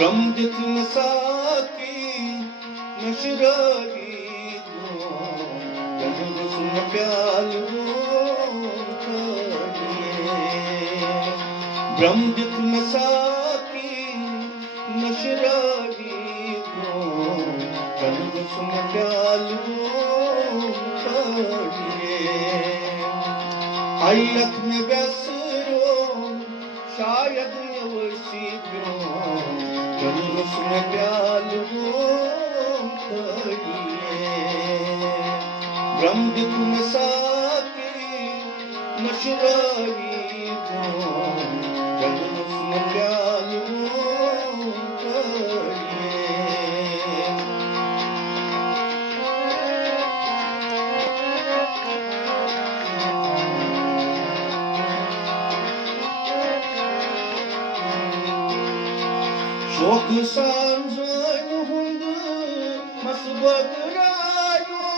ब्रह्मजित साकी नशरारी सुन प्याल ब्रह्मजित साकी नशरारी सुन प्याल आई अख में बैसरो शायद नवसी प्यो सुन प्याल ब्रह्मजित साकी नशरारी सुन प्याल शोक सांझन हुंद मसबगरायो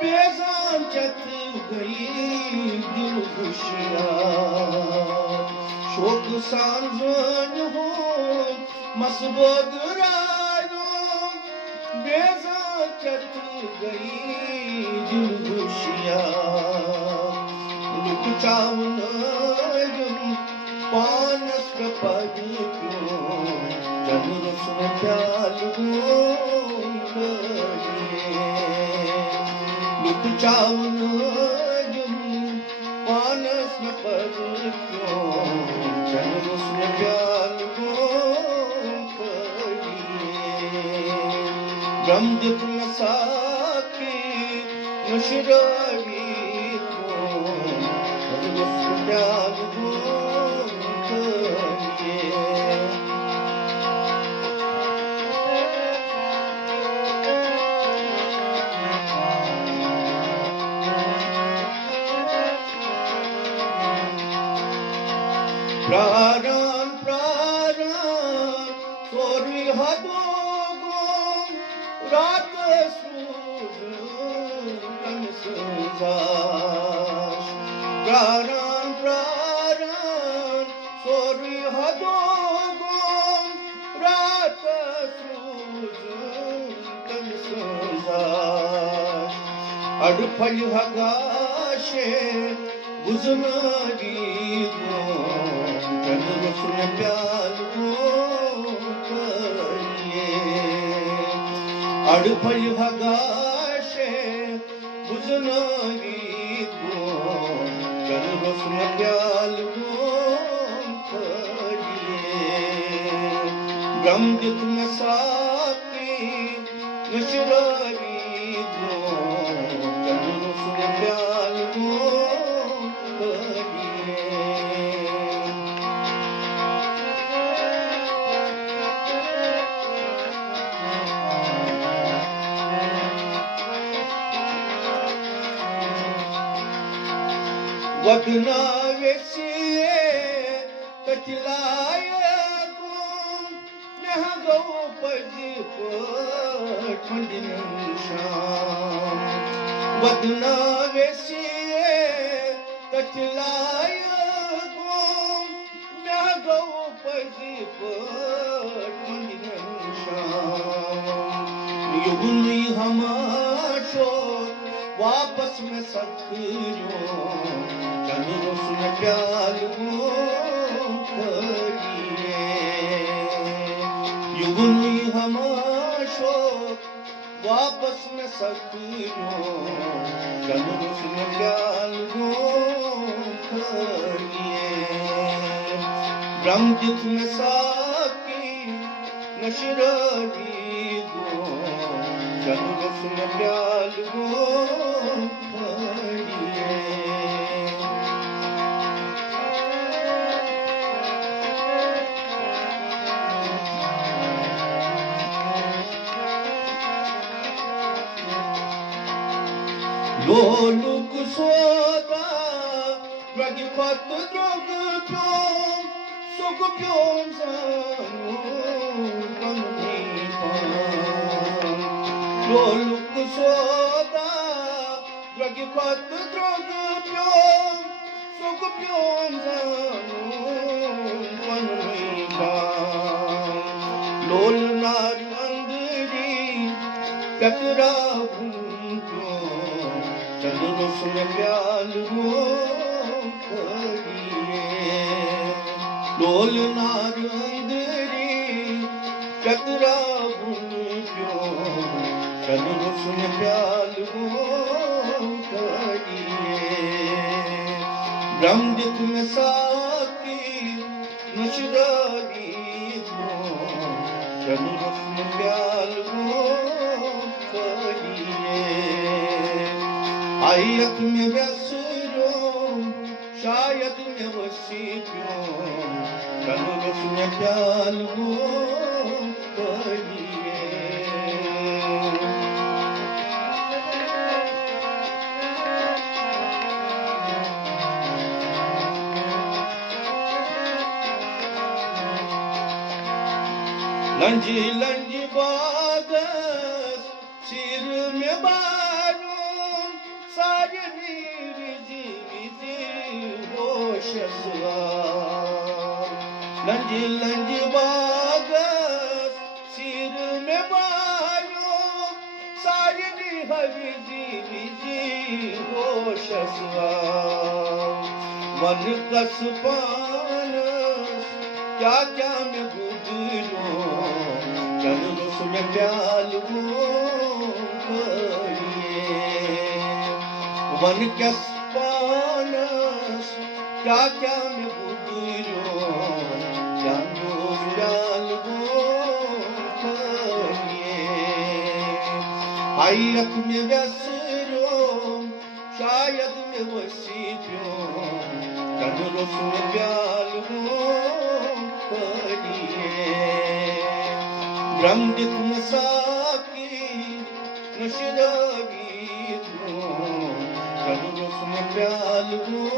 बेजान चत गई दिल खुशियार शोक सांझन हुंद मसबगरायो बेजान चत गई दिल खुशियार लुक चावन पानस पद क्यों सुन प्याल लुक चावन पानस पद क्यों सुन प्याल ब्रह्मजित साकी नशरारी सुन प्याल प्राण प्राण सोरी हदोगो रात सूज तन सुजाश प्राण प्राण सोरी हदोगो रात सूज तन सुजाश अड़फल हगाशे गुजनारी सुन प्याल अड़फल हगाशे गुजनारी सुन प्याल ब्रह्मजित साकी नशरारी सुन प्याल वदना वेसिए कचलाए गुम नह गौ पजी ठंडिन शाम वदना वेसिए कचलाए गुम नह गौ पजी ठंडिन शाम युगनी हमाशो वापस में सखियो सुन प्याल युगनी हमाशो वापस में सखियो सुन प्याल ब्रह्मजित साकी नशरारी सुन प्याल लोलुक सोदा dragi pat drog pyom sok pyom sanu kanni pan लोलुक सोदा dragi pat drog pyom sok pyom sanu kanni pan लोल नार अंदरी कतरा भूतो चंद्र उसमें प्याल हो करिए लोल नार अंदरी कतरा भूतो चंद्र उसमें प्याल हो करिए ब्रह्मदित में साकी नशदारी चलो उसमें प्याल हो करिए आयत में व्यसरो शायद में वसी क्यों चलो उसमें प्याल हो करिए लंजी लंजी बागस सिर में बारू साजनी विजी विजी होशसवा लंजी लंजी बागस सिर में बारू साजनी विजी विजी होशसवा मन कस पानस क्या क्या मैं गुजरो चंद्र उसमें प्याल हो करिए वन क्या पानस क्या क्या मैं गुजरो चंद्र प्याल हो करिए आयत में व्यसरो शायद में वसी क्यों चंद्र उसमें प्याल हो ब्रह्मदित में साकी नशदारी चंद्र उसमें प्याल हो